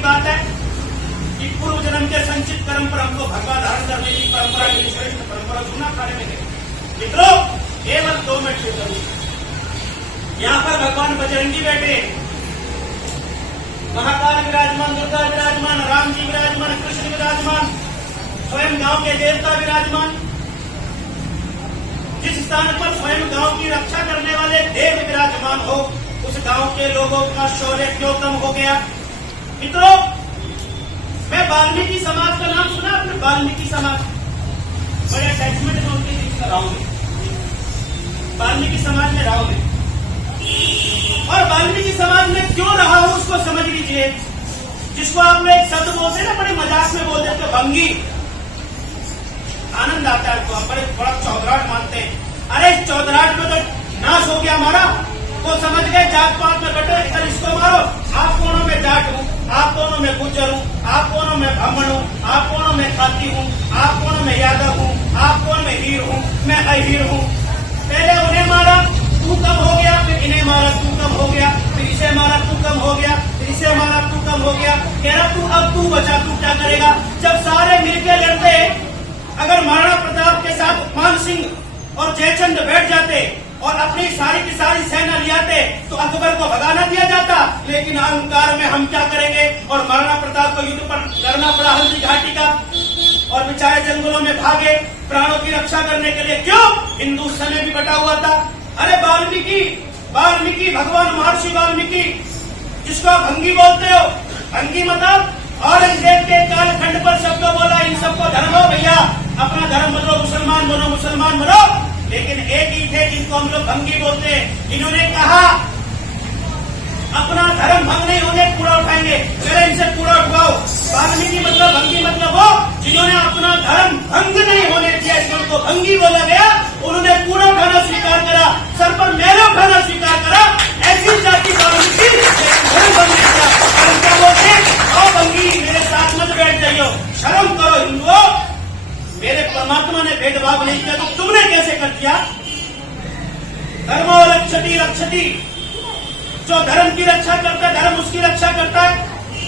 की बात है कि पूर्व जन्म के संचित कर्म पर हमको भगवान धारण करने की परंपरा मिली, श्रेष्ठ परंपरा सुना खाने में गए। मित्रों केवल 2 मिनट से करूँ, यहाँ पर भगवान बजरंगी बैठे, महाकाल विराजमान, दुर्गा विराजमान, राम जी विराजमान, कृष्ण विराजमान, स्वयं गांव के देवता विराजमान। जिस स्थान पर स्वयं गांव की रक्षा करने वाले देव विराजमान हो, उस गांव के लोगों का शौर्य क्यों कम हो गया? मित्रों, मैं वाल्मीकि समाज का नाम सुना आपने? वाल्मीकि समाज बड़े अटैचमेंट में उनके बीच रहोगे, वाल्मीकि समाज में रहोगे। और वाल्मीकि समाज में क्यों रहा हूं उसको समझ लीजिए। जिसको आप लोग एक शब्द बोलते ना, बड़े मजाक में बोल देते भंगी, आनंद आता है, तो बड़े बड़ा चौधराट मानते हैं। अरे इस चौधराट में तो नाश हो गया हमारा। तो समझ गए जात पात में बटे, इधर इसको मारो, आप कोनों में जाट हूँ, आप कोनों में गुज्जर हूँ, आप कोनों में ब्राह्मण हूँ, आप कोनों में खाती हूँ, आप कोनों में यादव हूँ, आप कोनों में हीर हूँ, मैं अहीर हूँ। पहले उन्हें मारा, तू कम हो गया, फिर इन्हें मारा, तू कम हो गया, फिर इसे मारा, तू कम हो गया, फिर इसे मारा, तू कम हो गया। कह रहा तू अब तू बचा, तू क्या करेगा? जब सारे मिलकर लड़ते, अगर महाराणा प्रताप के साथ मान सिंह और जयचंद बैठ जाते और अपनी सारी की सारी सेना ले आते तो अकबर को भगाना दिया जाता। लेकिन अहंकार में हम क्या करेंगे, और महाराणा प्रताप को युद्ध पर करना पड़ा हल्दी घाटी का, और बेचारे जंगलों में भागे प्राणों की रक्षा करने के लिए। क्यों? हिंदू समय भी बटा हुआ था। अरे वाल्मीकि, वाल्मीकि भगवान महर्षि वाल्मीकि, जिसको आप भंगी बोलते हो, भंगी मतलब औरंगजेब के कालखंड पर सबको बोला इन सबको धर्म हो भैया, अपना धर्म बदलो, मुसलमान बनो, मुसलमान बनो। लेकिन एक ही थे जिनको हम लोग भंगी बोलते हैं। इन्होंने कहा अपना धर्म भंग नहीं होने कूड़ा उठाएंगे, चले इनसे कूड़ा उठवाओ। वाल्मीकि मतलब भंगी मतलब वो जिन्होंने अपना धर्म भंग नहीं होने दिया, इसलिए उनको भंगी बोला गया। उन्होंने कूड़ा उठाना स्वीकार करा, सर पर मेले उठाना स्वीकार करा। ऐसी जाति वाल्मीकि धर्म भंग नहीं किया। और क्या बोलते, ओ भंगी मेरे साथ मत बैठ जाइयो, शर्म करो हिंदुओं, मेरे परमात्मा ने भेदभाव नहीं किया तो तुमने कैसे कर दिया? धर्मो रक्षति रक्षति, जो धर्म की रक्षा करता है धर्म उसकी रक्षा करता है।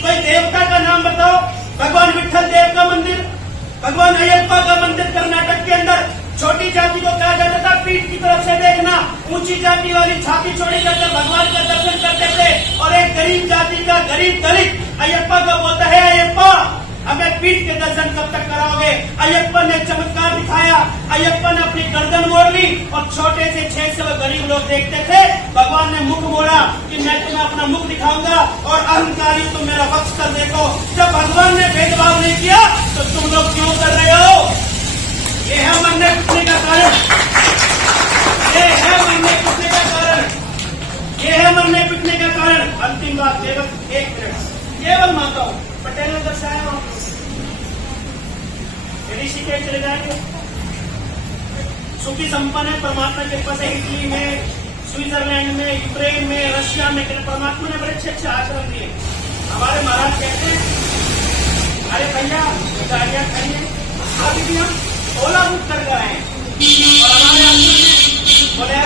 कोई देवता का नाम बताओ। भगवान विठल देव का मंदिर, भगवान अयप्पा का मंदिर कर्नाटक के अंदर। छोटी जाति को कहा जाता था पीठ की तरफ से देखना, ऊंची जाति वाली छाती छोड़ी करके भगवान का दर्शन करते थे। और एक गरीब जाति का गरीब दलित अयप्पा को बोलता है, अयप्पा हमें पीठ के दर्शन कब तक कराओगे? अयप्पा ने चमत्कार दिखाया, अयप्पा ने अपनी गर्दन मोड़ ली और छोटे से 6 से गरीब लोग देखते थे। भगवान ने मुख मोड़ा कि मैं तुम्हें अपना मुख दिखाऊंगा और अहंकारी तुम मेरा वक्ष कर देखो। जब भगवान ने भेदभाव नहीं किया तो तुम लोग क्यों कर रहे हो? ये है मरने पिटने का कारण, ये है मरने पिटने का कारण, ये है मरने पिटने का कारण। अंतिम बात केवल 1 मिनट, केवल माता हूं पटेल ने दर्शाया वहां ऋषिकेश चले जाएंगे, सुखी संपन्न है परमात्मा के पास। इटली में, स्विट्जरलैंड में, यूक्रेन में, रशिया में परमात्मा ने बड़े अच्छे अच्छे आश्रम दिए। हमारे महाराज कहते हैं अरे भैया गाड़ियां खाइए, अभी भी हम ओला बुक कर गए हैं और हमारे आश्रम बोले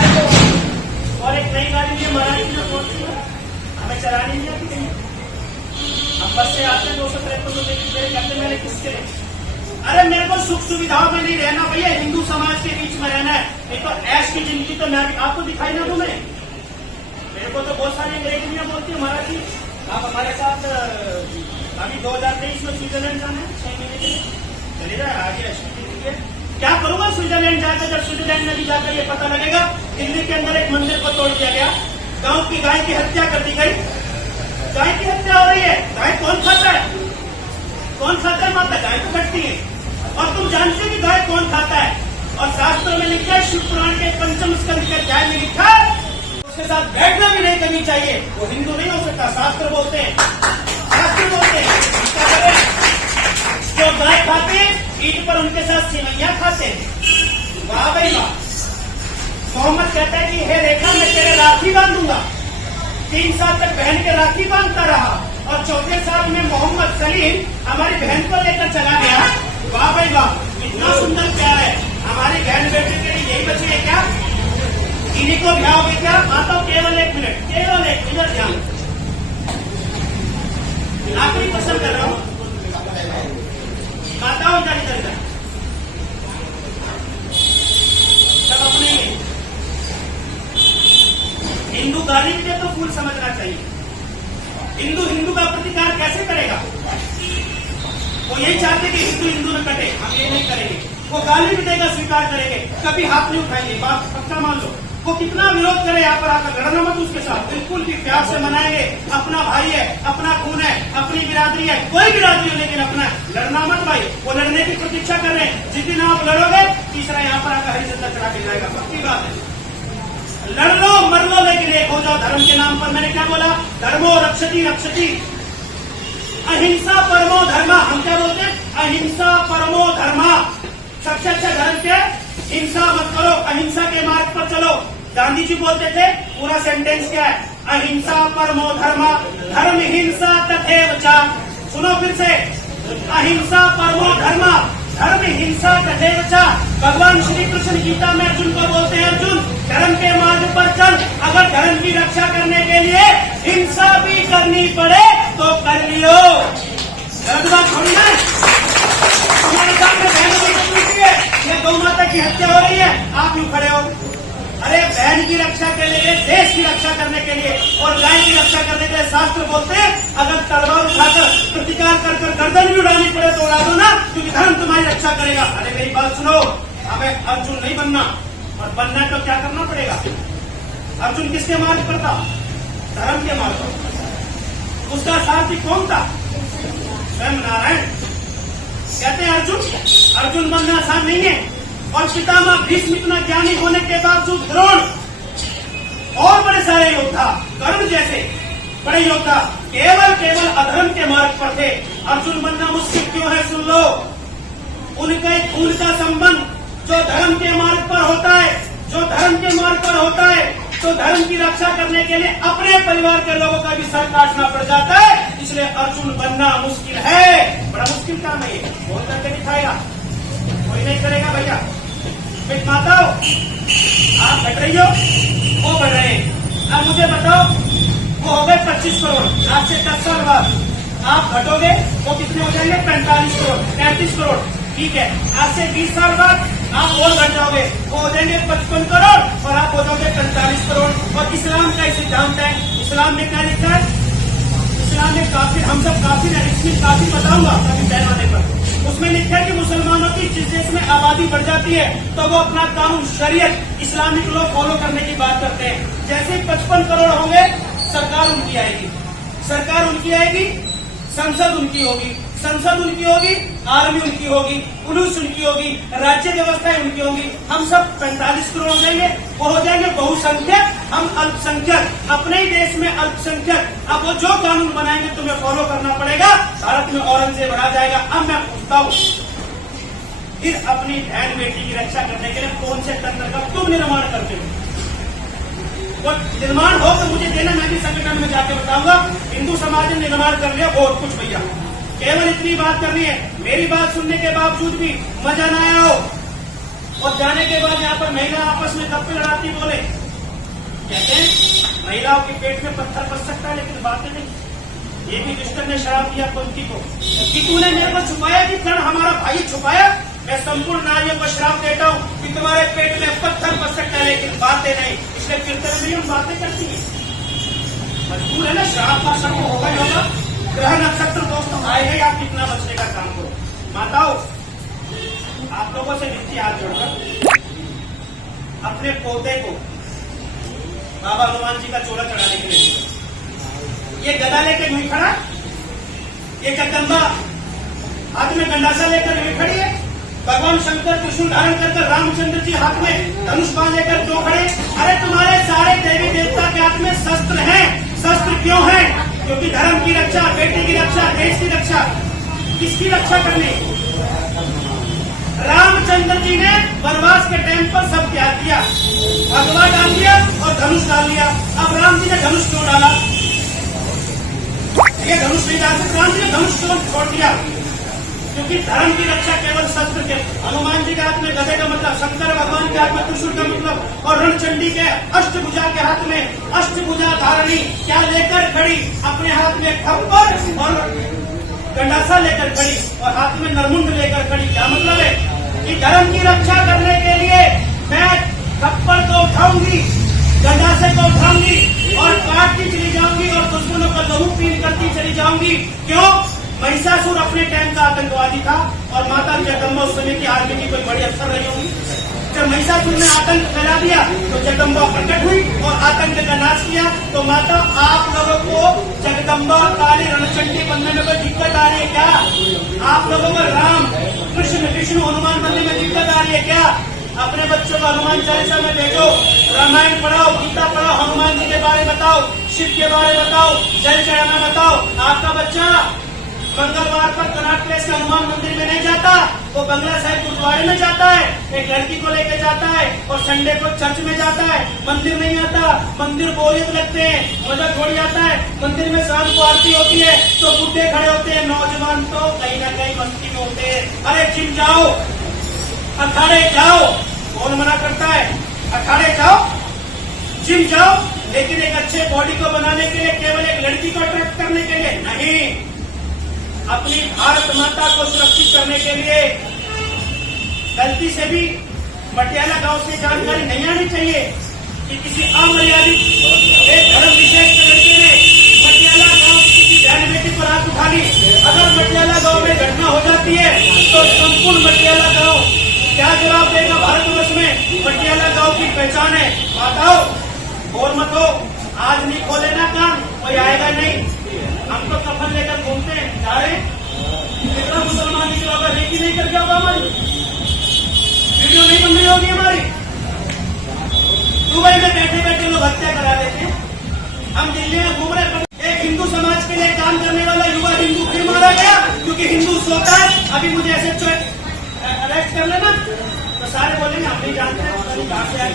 और एक नई गाड़ी लिए महाराज ने पहुंची, हमें चलानी नहीं आती कहीं, हम बस से आते 253 रुपए कहते मेरे किसके। अरे मेरे को सुख सुविधाओं में नहीं रहना भैया, हिंदू समाज के बीच में रहना है। नहीं तो ऐश की जिंदगी तो मैं आपको दिखाई ना दूं। मेरे को तो बहुत सारी अंग्रेजियां बोलती है महाराज जी आप हमारे साथ अभी 2023 में स्विट्जरलैंड जाना है 6 महीने के लिए, चले जाए आगे। क्या करूंगा स्विट्जरलैंड जाकर? जब स्विट्जरलैंड में भी जाकर ये पता लगेगा दिल्ली के अंदर एक मंदिर को तोड़ दिया गया, गांव की गाय की हत्या कर दी गई, गाय की हत्या हो रही है। गाय कौन खाता है? कौन खाता है? माता गाय को कटती है। और तुम जानते हो कि गाय कौन खाता है? और शास्त्रों में लिखा है, शिव पुराण के 5वें स्कंद के अध्याय में लिखा है उसके साथ बैठना भी नहीं करनी चाहिए। वो हिंदू नहीं हो सकता, शास्त्र बोलते हैं, शास्त्र बोलते हैं। क्या करें? जो गाय खाते ईद पर उनके साथ सेवैयां खाते। वाह भाई वाह। मोहम्मद कहता है कि हे रेखा मैं तेरे राखी बांधूंगा। 3 साल तक बहन के राखी बांधता रहा और 4थे साल में मोहम्मद सलीम हमारी बहन को लेकर चला गया। वाह भाई वाह, इतना सुंदर प्यार है। हमारी बहन बेटे के लिए यही बचे है क्या? इन्हीं को ब्याहोगे क्या? आता हूं, केवल 1 मिनट, केवल 1 मिनट ध्यान। आखिरी क्वेश्चन कर रहा हूं, माताओं इधर इधर इधर, जब अपने हिंदू गाली भी दे तो फूल समझना चाहिए। हिंदू हिंदू का प्रतिकार कैसे करेगा? वो यही चाहते कि हिंदू हिंदू में कटे, हम ये नहीं करेंगे। वो गाली भी देगा, स्वीकार करेंगे, कभी हाथ नहीं उठाएंगे, बात पक्का मान लो। वो कितना विरोध करे यहाँ पर आकर, लड़ना मत उसके साथ, बिल्कुल भी प्यार से मनाएंगे। अपना भाई है, अपना खून है, अपनी बिरादरी है, कोई बिरादरी हो लेकिन अपना है, लड़ना मत भाई। वो लड़ने की प्रतीक्षा कर रहे हैं, जिस दिन आप लड़ोगे तीसरा यहाँ पर आकर हरी झंडा चढ़ा के जाएगा, पक्की बात है। लड़ लो मर लो लेकिन एक हो जाओ धर्म के नाम पर। मैंने क्या बोला? धर्मो रक्षति रक्षति, अहिंसा परमो धर्मा। हम क्या बोलते हैं? अहिंसा परमो धर्मा। सबसे अच्छा धर्म क्या है? हिंसा मत करो, अहिंसा के मार्ग पर चलो। गांधी जी बोलते थे, पूरा सेंटेंस क्या है? अहिंसा परमो धर्मा, धर्म हिंसा तथैव च। सुनो फिर से, अहिंसा परमो धर्मा, धर्म हिंसा तथैव च। भगवान श्री कृष्ण गीता में अर्जुन को बोलते हैं, अर्जुन धर्म के मार्ग पर चल। अगर धर्म की रक्षा करने के लिए हिंसा भी करनी पड़े तो कर लियो। गलत बात थोड़ी है। हमारे सामने बहनों की कटुती है, ये गौ माता की हत्या हो रही है, आप क्यों खड़े हो? अरे बहन की रक्षा के लिए, देश की रक्षा करने के लिए और गाय की रक्षा करने के लिए शास्त्र बोलते हैं, अगर तलवार उठाकर प्रतिकार कर गर्दन भी उड़ानी पड़े तो उड़ा दो ना, क्योंकि धर्म तुम्हारी रक्षा करेगा। अरे मेरी बात सुनो, हमें अर्जुन नहीं बनना, और बनना तो क्या करना पड़ेगा? अर्जुन किसके मार्ग पर था? धर्म के मार्ग पर। उसका सारथी कौन था? स्वयं नारायण। कहते हैं अर्जुन बनना आसान नहीं है। और पितामह भीष्म इतना ज्ञानी होने के बावजूद द्रोण और बड़े सारे योद्धा, कर्ण जैसे बड़े योद्धा केवल अधर्म के मार्ग पर थे। अर्जुन बनना मुश्किल क्यों है? सुन लो, उनका एक खून का संबंध जो धर्म के मार्ग पर होता है, जो धर्म के मार्ग पर होता है, तो धर्म की रक्षा करने के लिए अपने परिवार के लोगों का भी सर काटना पड़ जाता है। इसलिए अर्जुन बनना मुश्किल है, बड़ा मुश्किल काम है। ये बोल करके दिखाएगा, कोई नहीं करेगा भैया। फिर माताओं, आप बढ़ रही हो, वो बढ़ रहे हैं। अब मुझे बताओ, वो हो गए 25 करोड़, आज से 10 साल बाद आप घटोगे, वो कितने हो जाएंगे? 45 करोड़, 35 करोड़, ठीक है। आज से 20 साल बाद आप और घट जाओगे, वो हो जाएंगे 55 करोड़ और आप हो जाओगे 45 करोड़। और इस्लाम का सिद्धांत है, इस्लाम में क्या लिखा है? इस्लाम में काफिर, हम सब काफिर है, इसमें काफिर बताऊंगा कभी टाइम आने पर। उसमें लिखा है कि मुसलमानों की जिस देश में आबादी बढ़ जाती है तो वो अपना कानून, शरीयत, इस्लामिक लॉ फॉलो करने की बात करते हैं। जैसे 55 करोड़ होंगे, सरकार उनकी आएगी, सरकार उनकी आएगी, संसद उनकी होगी, संसद उनकी होगी, आर्मी उनकी होगी, पुलिस उनकी होगी, राज्य व्यवस्थाएं उनकी होगी। हम सब 45 करोड़ हो जाएंगे, वो हो जाएंगे बहुसंख्यक, हम अल्पसंख्यक, अपने ही देश में अल्पसंख्यक। अब वो जो कानून बनाएंगे तुम्हें फॉलो करना पड़ेगा। भारत में औरंगजेब आ जाएगा। अब मैं पूछता हूँ, फिर अपनी बहन बेटी की रक्षा करने के लिए कौन से तंत्र का तुम निर्माण करते हो? वो निर्माण हो तो मुझे देना, मैं भी संगठन में जाके बताऊंगा। हिंदू समाज ने निर्माण कर लिया बहुत कुछ भैया, केवल इतनी बात करनी है। मेरी बात सुनने के बावजूद भी मजा न आया हो और जाने के बाद यहाँ पर महिला आपस में गप्पे लड़ाती बोले, कहते हैं महिलाओं के पेट में पत्थर फंस सकता है लेकिन बातें नहीं। ये भी दुष्कर ने शराब दिया कुंती को कि तूने मेरे को छुपाया, कि कर्ण हमारा भाई छुपाया। मैं संपूर्ण नारियों को श्राप देता हूँ कि तुम्हारे पेट में पत्थर फंस सकता है लेकिन बातें नहीं। इसलिए कीर्तन में हम बातें करती है, मजबूर है ना, श्राप का शब्द होगा ही होगा। ग्रह नक्षत्र दोस्तों आएगा ही, आप कितना बचने का काम करो। माताओं, आप लोगों से विनती हाथ जोड़कर अपने पोते को बाबा हनुमान जी का चोला चढ़ाने के लिए, ये गदा लेकर नहीं खड़ा, ये जगदम्बा हाथ में गंडासा लेकर नहीं खड़ी है, भगवान शंकर त्रिशूल धारण कर रामचंद्र जी हाथ में धनुष बाण लेकर क्यों खड़े? अरे तुम्हारे सारे देवी देवता के हाथ में शस्त्र हैं। शस्त्र क्यों है? क्योंकि धर्म की रक्षा, बेटी की रक्षा, देश की रक्षा। किसकी रक्षा करनी? रामचंद्र जी ने वनवास के टाइम पर सब त्याग दिया, भगवा डाल दिया और धनुष डाल दिया। अब राम जी ने धनुष क्यों डाला? ये धनुष नहीं डाल सकते, राम जी ने धनुष क्यों छोड़ दिया? क्योंकि कि धर्म की रक्षा केवल शस्त्र के, हनुमान जी के हाथ में गधे का मतलब, शंकर भगवान के हाथ में त्रिशूल का मतलब, और रणचंडी के अष्टभुजा के हाथ में अष्टभुजा धारणी क्या लेकर खड़ी, अपने हाथ में खप्पर और गंडासा लेकर खड़ी और हाथ में नरमुंड लेकर खड़ी। क्या मतलब है कि धर्म की रक्षा करने के लिए मैं खप्पर को उठाऊंगी, गंडासे को उठाऊंगी और काटती चली जाऊंगी और दुश्मनों का लहू पील करती चली जाऊंगी। क्यों? महिषासुर अपने टाइम का आतंकवादी था और माता जगदम्बा उस समय की आर्मी की कोई बड़ी अफसर रही होगी। जब महिषासुर ने आतंक फैला दिया तो जगदम्बा प्रकट हुई और आतंक का नाश किया। तो माता, आप लोगों को जगदम्बा काली रणचंडी बनने में कोई दिक्कत आ रही है क्या? आप लोगों को राम कृष्ण विष्णु हनुमान बनने में दिक्कत आ रही है क्या? अपने बच्चों को हनुमान चालीसा में भेजो, रामायण पढ़ाओ, गीता पढ़ाओ, हनुमान जी के बारे में बताओ, शिव के बारे में बताओ, जल चढ़ाना बताओ। आपका बच्चा मंगलवार पर कनाट प्लेस के हनुमान मंदिर में नहीं जाता, वो बंगला साहिब गुरुद्वारे में जाता है, एक लड़की को लेकर जाता है और संडे को चर्च में जाता है, मंदिर नहीं आता। मंदिर बोरियत लगते हैं, मजा थोड़ी आता है। मंदिर में शाम को आरती होती है तो बुढ़े खड़े होते हैं, नौजवान तो कहीं ना कहीं मस्ती में होते हैं। अरे जिम जाओ, अखाड़े जाओ, कौन मना करता है? अखाड़े जाओ, जिम जाओ, लेकिन एक अच्छे बॉडी को बनाने के लिए, केवल एक लड़की को अट्रैक्ट करने के लिए नहीं, अपनी भारत माता को सुरक्षित करने के लिए। गलती से भी मटियाला गांव से जानकारी नहीं आनी चाहिए कि किसी अमर्यादित एक धर्म विशेष के लड़के ने मटियाला गांव की किसी बहन बेटी पर हाथ उठा ली। अगर मटियाला गांव में घटना हो जाती है तो संपूर्ण मटियाला गांव क्या जवाब देगा? भारतवर्ष में मटियाला गांव की पहचान है। माताओ और मत हो, आज नहीं खोले ना कान, कोई आएगा नहीं। हम तो कफन लेकर घूमते हैं, जा रहे कितना मुसलमान निकला होगा, रेकी नहीं करके होगा, हमारी वीडियो नहीं बन रही होगी हमारी। दुबई में बैठे बैठे लोग हत्या करा देते हैं, हम दिल्ली में घूम रहे। एक हिंदू समाज के लिए काम करने वाला युवा हिंदू फिर मारा गया क्योंकि हिंदू सोता है। अभी मुझे ऐसे अरेस्ट कर लेना तो सारे बोलेंगे हम नहीं जानते हैं कहां से आए,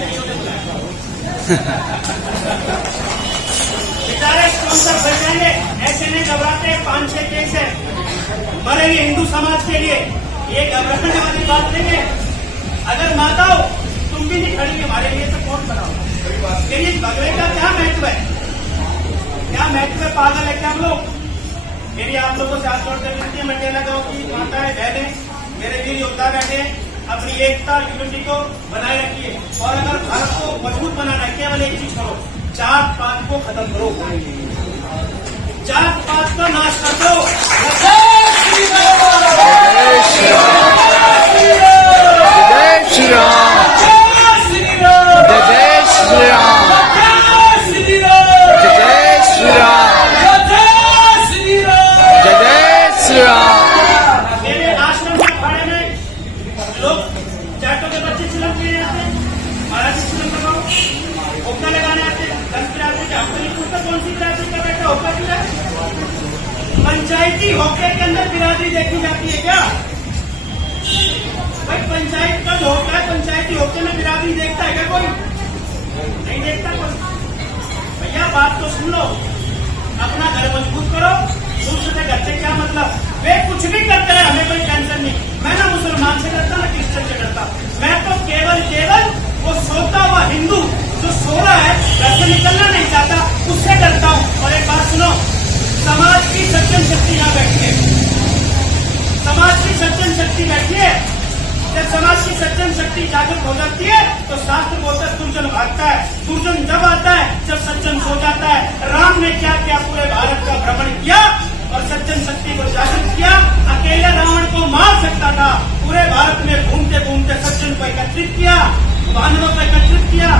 बेचारे स्पॉन्सर बन जाएंगे। ऐसे नहीं घबराते, 5-6 केस है, मरेंगे हिंदू समाज के लिए, ये घबराने वाली बात नहीं है। अगर माताओं तुम भी नहीं खड़ी हमारे लिए तो कौन बनाओ? तेरी भगवे का क्या महत्व है? क्या महत्व है? पागल है क्या हम लोग? मेरी आप लोगों से हाथ जोड़कर विनती है, मटियाला गांव की माताएं बहनें, मेरे वीर योद्धा बैठे, अपनी एकता यूनिटी को बनाए रखिए। और अगर भारत को मजबूत बनाना है, केवल एक चीज करो, जात पात को खत्म करो, जात पात का नाश कर दो। जय श्री राम, जय श्री राम, जय श्री राम, जय श्री राम, जय श्री राम, जय श्री राम। मेरे आश्रम के अखाड़े में लोग जाटों के बच्चे चिलम के आते हैं, महाराज चिलम लगाओ, होका लगाने आते हैं, 10 बिरादरी के हमको नहीं पूछता कौन सी बिरादरी का बैठा होका की है। पंचायती होके के अंदर बिरादरी देखी जाती है क्या? भाई पंचायत का होता है, पंचायती होके में बिरादरी देखता है क्या कोई? नहीं देखता कोई। भैया बात तो सुन लो, अपना घर मजबूत करो। दूसरे घर से क्या मतलब? वे कुछ भी करते रहे, हमें कोई टेंशन नहीं। मैं ना मुसलमान से डरता ना क्रिश्चियन से डरता, मैं तो केवल वो सोता हुआ हिंदू जो सो रहा है, घर से निकलना नहीं चाहता, उससे डरता हूँ। और एक बात सुनो, समाज की सज्जन शक्ति यहाँ बैठी है, समाज की सज्जन शक्ति बैठी है। जब समाज की सज्जन शक्ति जागृत हो जाती है तो शास्त्र बोलता है दुर्जन भागता है। दुर्जन जब आता है जब सज्जन सो जाता है। राम ने क्या किया? पूरे भारत का भ्रमण किया और सज्जन शक्ति को जागृत किया। अकेले रावण को मार सकता था, पूरे भारत में घूमते घूमते सज्जन को एकत्रित किया, मानवों को एकत्रित किया,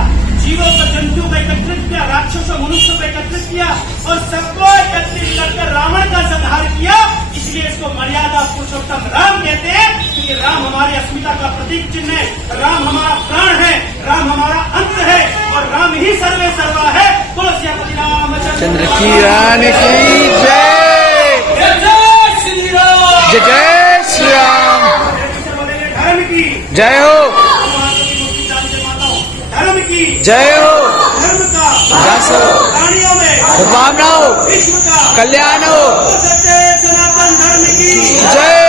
जीवों को जंतुओं को एकत्रित किया, राक्षसों मनुष्यों को एकत्रित किया और सबको एकत्रित करके रावण का संहार किया। इसलिए इसको मर्यादा पुरुषोत्तम राम कहते हैं, क्योंकि राम हमारी अस्मिता का प्रतीक चिन्ह है, राम हमारा प्राण है, राम हमारा अंत है और राम ही सर्वे सर्वा है। बोलो श्री रामचंद्र की रानी की जय, जय श्री राम, जय श्री राम। धर्म की जय हो, धर्म की जय हो, धर्म का जस हो, प्राणियों में सद्भावना हो, विश्व का कल्याण हो, सत्य सनातन धर्म की जय।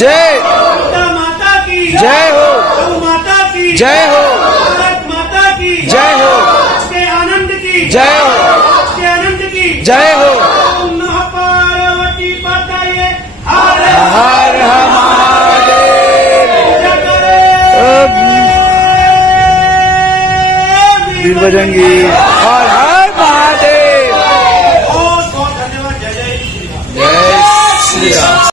जय गीता माता की जय हो गौ माता की जय हो भारत माता की जय हो आज के आनंद की जय हो आज के आनंद की जय हो ओम नमः पार्वती पतये हर हर हर महादेव जय वीर बजरंगी हर